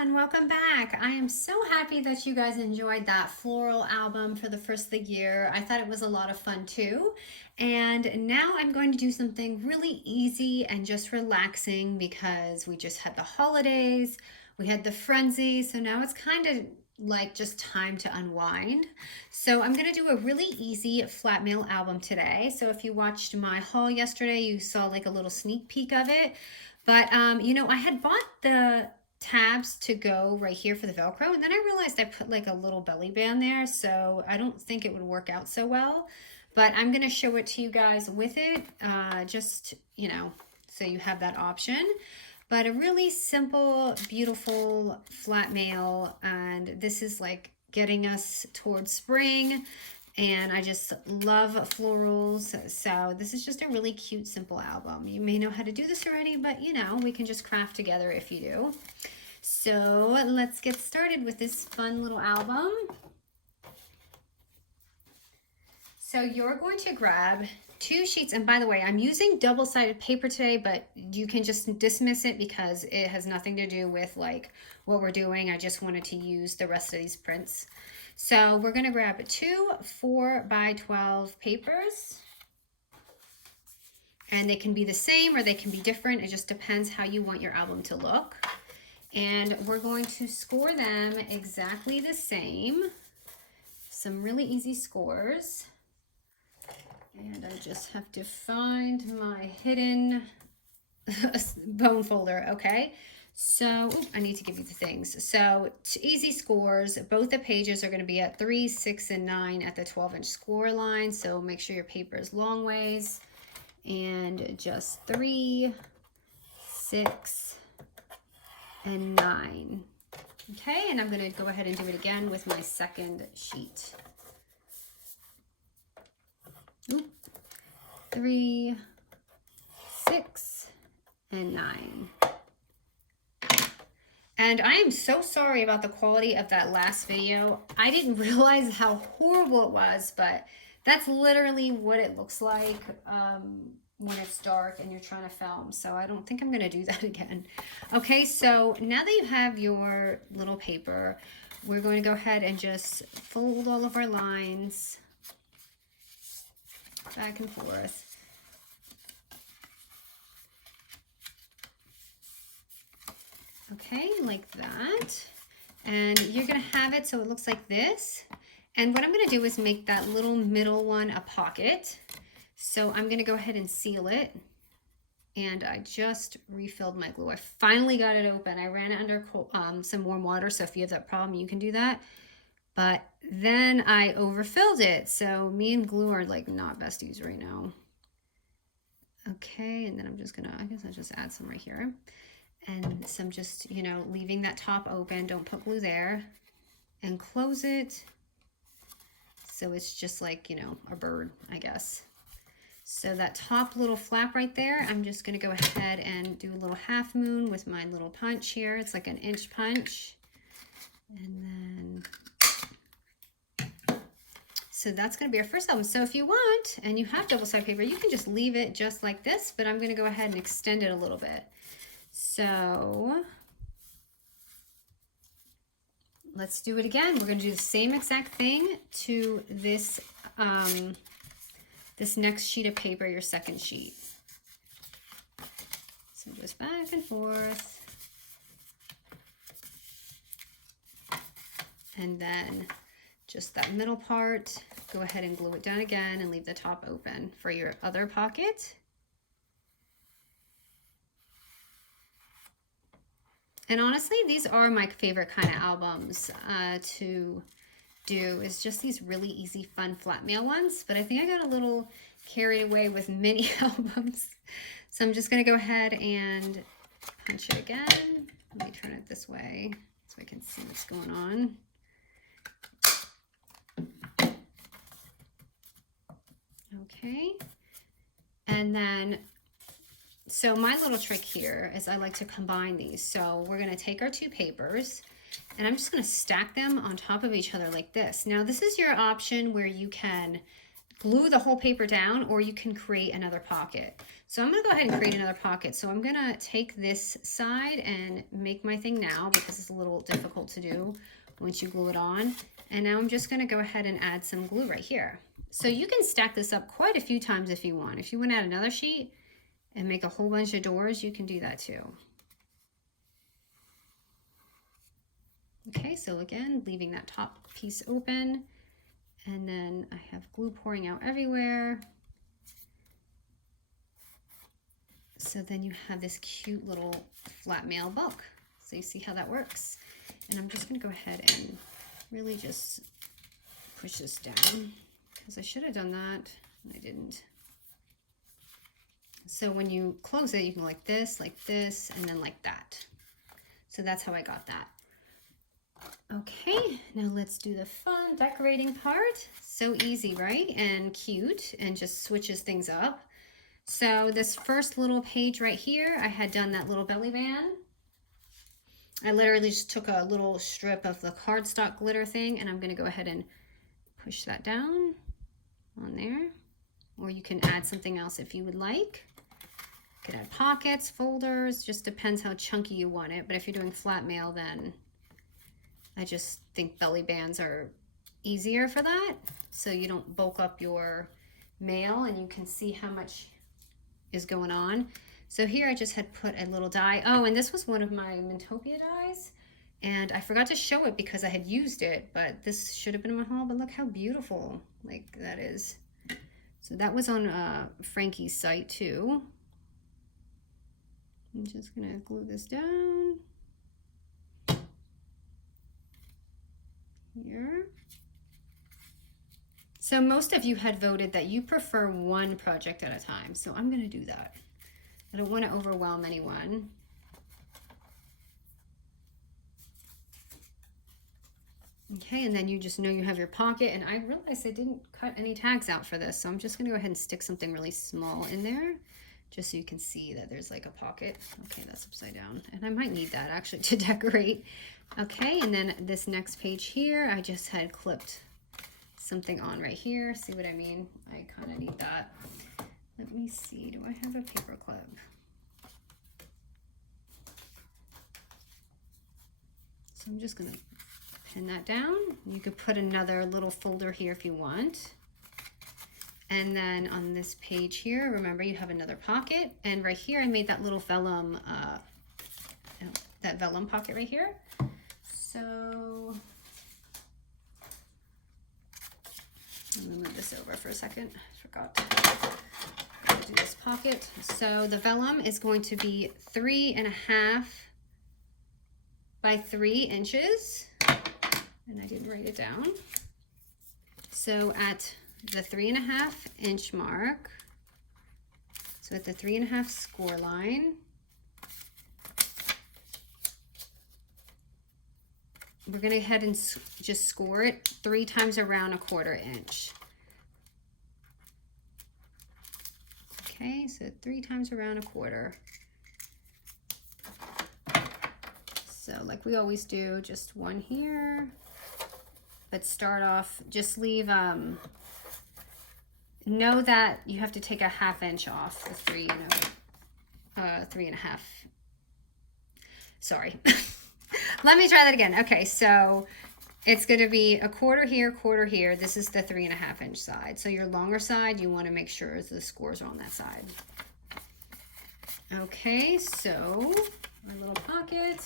everyone, welcome back. I am so happy that you guys enjoyed that floral album for the first of the year. I thought it was a lot of fun too. And now I'm going to do something really easy and just relaxing because we just had the holidays, we had the frenzy, so now it's kind of like just time to unwind. So I'm going to do a really easy flat mail album today. So if you watched my haul yesterday, you saw like a little sneak peek of it. But I had bought the tabs to go right here for the Velcro, and then I realized I put like a little belly band there, so I don't think it would work out so well. But I'm gonna show it to you guys with it, just so you have that option. But a really simple, beautiful flat mail, and this is like getting us towards spring. And I just love florals. So this is just a really cute, simple album. You may know how to do this already, but we can just craft together if you do. So let's get started with this fun little album. So you're going to grab 2 sheets, and by the way, I'm using double-sided paper today, but you can just dismiss it because it has nothing to do with like what we're doing. I just wanted to use the rest of these prints. So we're going to grab 2 4x12 papers, and they can be the same or they can be different. It just depends how you want your album to look. And we're going to score them exactly the same. Some really easy scores. And I just have to find my hidden bone folder, okay? So, I need to give you the things. So, easy scores. Both the pages are going to be at 3, 6, and 9 at the 12-inch score line. So, make sure your paper is long ways. And just 3, 6, and 9. Okay, and I'm going to go ahead and do it again with my second sheet. 3, 6, and 9. And I am so sorry about the quality of that last video. I didn't realize how horrible it was, but that's literally what it looks like when it's dark and you're trying to film. So I don't think I'm going to do that again. Okay, so now that you have your little paper, we're going to go ahead and just fold all of our lines back and forth. Okay, like that. And you're going to have it so it looks like this. And what I'm going to do is make that little middle one a pocket. So I'm going to go ahead and seal it. And I just refilled my glue. I finally got it open. I ran it under some warm water, so if you have that problem, you can do that. But then I overfilled it. So me and glue are like not besties right now. Okay, and then I'm just going to, I guess I'll just add some right here. And some just, leaving that top open. Don't put glue there. And close it. So it's just like, a bird, I guess. So that top little flap right there, I'm just going to go ahead and do a little half moon with my little punch here. It's like an inch punch. And then, so that's going to be our first album. So if you want, and you have double-sided paper, you can just leave it just like this, but I'm going to go ahead and extend it a little bit. So let's do it again. We're going to do the same exact thing to this this next sheet of paper, your second sheet. So just back and forth. And then just that middle part, go ahead and glue it down again and leave the top open for your other pocket. And honestly, these are my favorite kind of albums to do, is just these really easy, fun flat mail ones. But I think I got a little carried away with mini albums. So I'm just going to go ahead and punch it again. Let me turn it this way so I can see what's going on. Okay. And then so my little trick here is I like to combine these. So we're going to take our 2 papers and I'm just going to stack them on top of each other like this. Now this is your option where you can glue the whole paper down, or you can create another pocket. So I'm gonna go ahead and create another pocket. So I'm gonna take this side and make my thing now, because it's a little difficult to do once you glue it on. And now I'm just gonna go ahead and add some glue right here. So you can stack this up quite a few times if you want. If you want to add another sheet and make a whole bunch of doors, you can do that too. Okay, so again, leaving that top piece open, and then I have glue pouring out everywhere. So then you have this cute little flat mail book. So you see how that works. And I'm just gonna go ahead and really just push this down, because I should have done that, and I didn't. So when you close it, you can go like this, and then like that. So that's how I got that. Okay, now let's do the fun decorating part. So easy, right? And cute, and just switches things up. So this first little page right here, I had done that little belly band. I literally just took a little strip of the cardstock glitter thing, and I'm gonna go ahead and push that down on there. Or you can add something else if you would like. You could add pockets, folders, just depends how chunky you want it. But if you're doing flat mail, then I just think belly bands are easier for that. So you don't bulk up your mail and you can see how much is going on. So here I just had put a little die. Oh, and this was one of my Mintopia dies. And I forgot to show it because I had used it, but this should have been in my haul. But look how beautiful like that is. So that was on Frankie's site too. I'm just gonna glue this down here. So most of you had voted that you prefer one project at a time. So I'm gonna do that. I don't want to overwhelm anyone. Okay, and then you just know you have your pocket, and I realized I didn't cut any tags out for this, so I'm just gonna go ahead and stick something really small in there, just so you can see that there's like a pocket. Okay, that's upside down, and I might need that actually to decorate. Okay, and then this next page here, I just had clipped something on right here. See what I mean? I kind of need that. Let me see, do I have a paper clip? So I'm just gonna pin that down. You could put another little folder here if you want. And then on this page here, remember you have another pocket. And right here, I made that little vellum, that vellum pocket right here. So let me move this over for a second. I forgot to do this pocket. So the vellum is going to be 3.5 by 3 inches. And I didn't write it down. So at the 3.5 inch mark, so at the 3.5 score line, we're gonna go ahead and just score it 3 times around 1/4 inch. Okay, so 3 times around 1/4. So like we always do, just one here, but start off, just leave, know that you have to take a 1/2 inch off the 3.5. Sorry. Let me try that again. Okay, so it's going to be 1/4 here, 1/4 here. This is the 3.5 inch side. So your longer side, you want to make sure the scores are on that side. Okay, so our little pocket,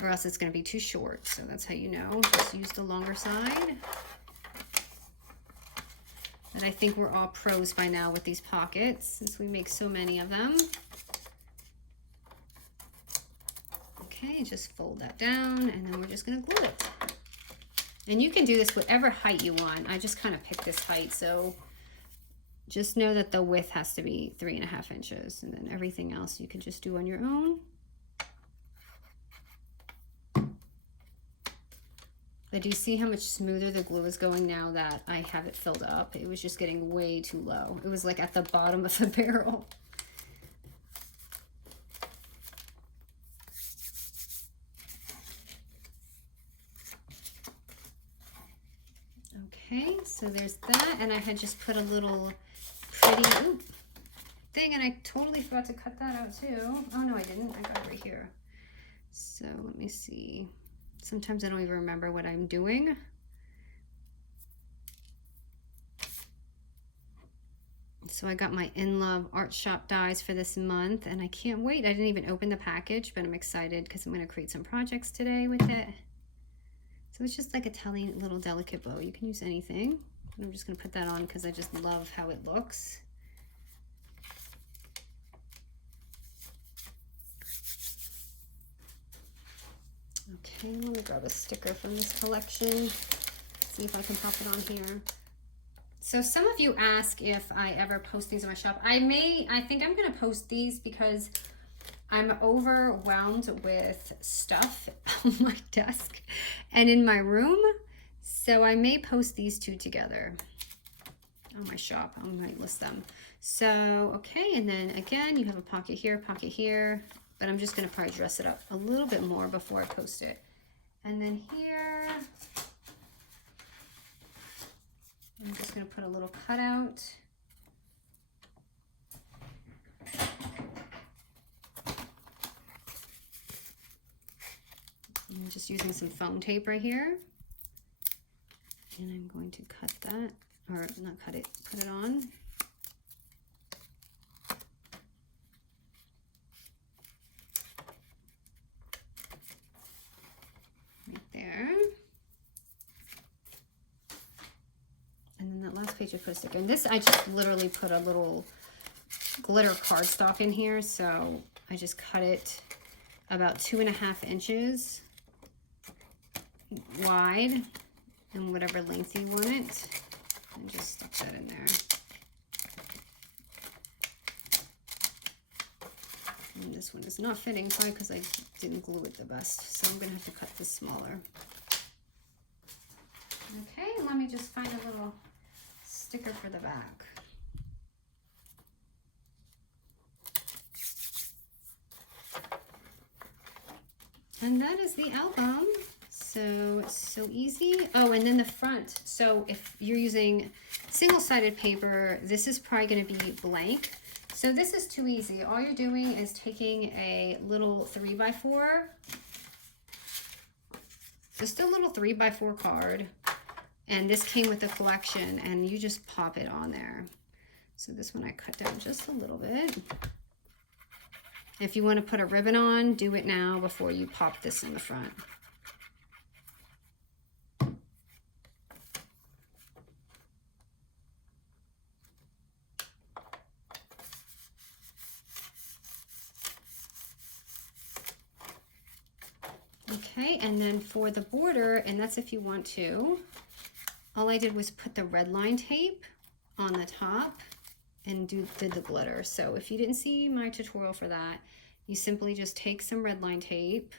or else it's going to be too short. So that's how you know. Just use the longer side. And I think we're all pros by now with these pockets, since we make so many of them. Okay, just fold that down, and then we're just gonna glue it. And you can do this whatever height you want. I just kind of picked this height, so just know that the width has to be 3.5 inches, and then everything else you can just do on your own. But do you see how much smoother the glue is going now that I have it filled up? It was just getting way too low. It was like at the bottom of the barrel. Okay, so there's that, and I had just put a little pretty thing, and I totally forgot to cut that out too. Oh no, I didn't. I got it right here. So let me see. Sometimes I don't even remember what I'm doing. So I got my In Love Art Shop dies for this month, and I can't wait. I didn't even open the package, but I'm excited because I'm going to create some projects today with it. So it's just like a tiny little delicate bow. You can use anything. And I'm just going to put that on because I just love how it looks. Okay, let me grab a sticker from this collection. See if I can pop it on here. So some of you ask if I ever post these in my shop. I think I'm gonna post these because I'm overwhelmed with stuff on my desk and in my room. So I may post these two together on my shop. I might list them. So, okay, and then again, you have a pocket here, but I'm just gonna probably dress it up a little bit more before I post it. And then here, I'm just going to put a little cutout. I'm just using some foam tape right here. And I'm going to cut that, or not cut it, put it on. Right there. And then that last page I put a sticker. And this, I just literally put a little glitter cardstock in here. So I just cut it about 2.5 inches wide and whatever length you want it. And just stuck that in there. And this one is not fitting probably because I didn't glue it the best. So I'm going to have to cut this smaller. Okay, let me just find a little sticker for the back. And that is the album. So it's so easy. Oh, and then the front. So if you're using single-sided paper, this is probably going to be blank. So this is too easy. All you're doing is taking a little 3x4, just a little 3x4 card. And this came with the collection, and you just pop it on there. So this one I cut down just a little bit. If you want to put a ribbon on, do it now before you pop this in the front. Okay, and then for the border, and that's if you want to, all I did was put the Redline tape on the top and did the glitter. So if you didn't see my tutorial for that, you simply just take some Redline tape.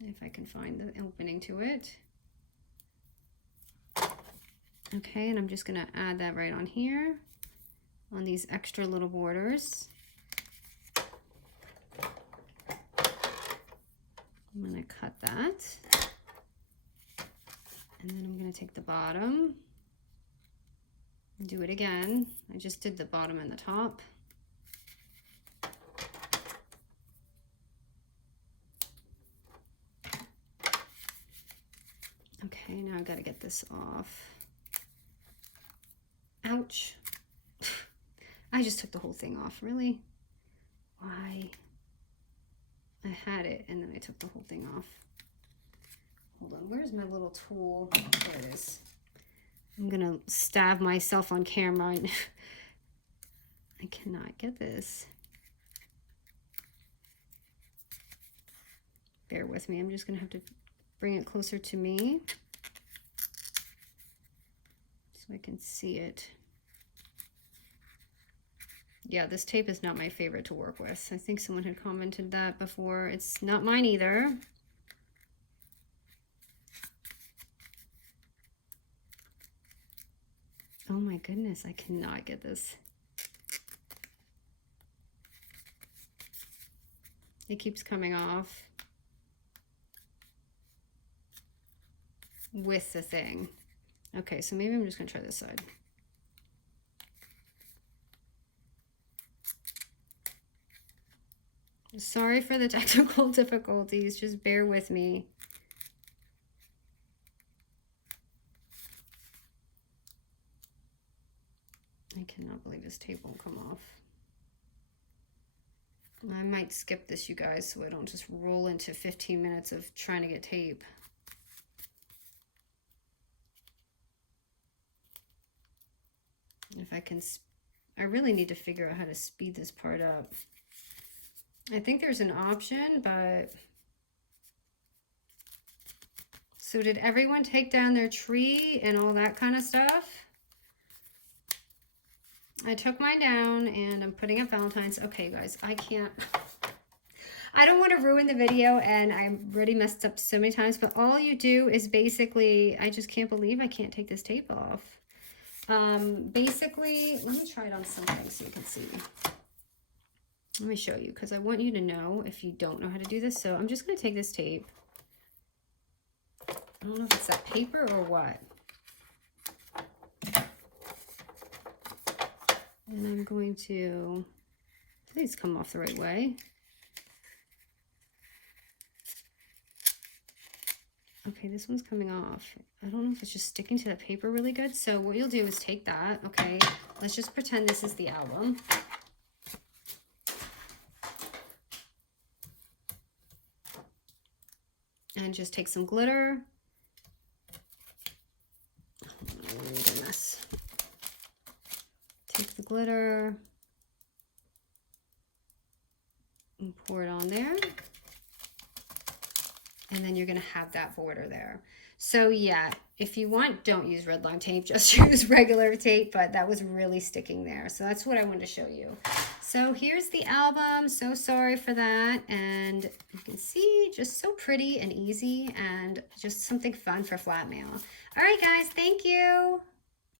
If I can find the opening to it. Okay, and I'm just gonna add that right on here, on these extra little borders. I'm gonna cut that. And then I'm gonna take the bottom, and do it again. I just did the bottom and the top. Okay, now I've got to get this off. Ouch. I just took the whole thing off, really? Why? I had it and then I took the whole thing off. Hold on, where's my little tool? There it is. I'm gonna stab myself on camera. I cannot get this. Bear with me, I'm just gonna have to bring it closer to me so I can see it. Yeah, this tape is not my favorite to work with. I think someone had commented that before. It's not mine either. Oh my goodness, I cannot get this. It keeps coming off. with the thing. Okay, so maybe I'm just gonna try this side. Sorry for the technical difficulties, just bear with me. I cannot believe this tape won't come off. I might skip this, you guys, so I don't just roll into 15 minutes of trying to get tape. If I can, I really need to figure out how to speed this part up. I think there's an option, but... So did everyone take down their tree and all that kind of stuff? I took mine down and I'm putting up Valentine's. Okay, guys, I can't... I don't want to ruin the video, and I already messed up so many times, but all you do is basically... I just can't believe I can't take this tape off. Basically, let me try it on something so you can see. Let me show you, because I want you to know if you don't know how to do this. So I'm just going to take this tape. I don't know if it's that paper or what. And I'm going to, I think it's come off the right way. Okay, this one's coming off. I don't know if it's just sticking to the paper really good. So what you'll do is take that, okay? Let's just pretend this is the album. And just take some glitter. Oh my goodness. Take the glitter and pour it on there. And then you're going to have that border there. So yeah, if you want, don't use Redline tape, just use regular tape, but that was really sticking there. So that's what I wanted to show you. So here's the album. So sorry for that. And you can see, just so pretty and easy, and just something fun for flat mail. All right, guys, thank you.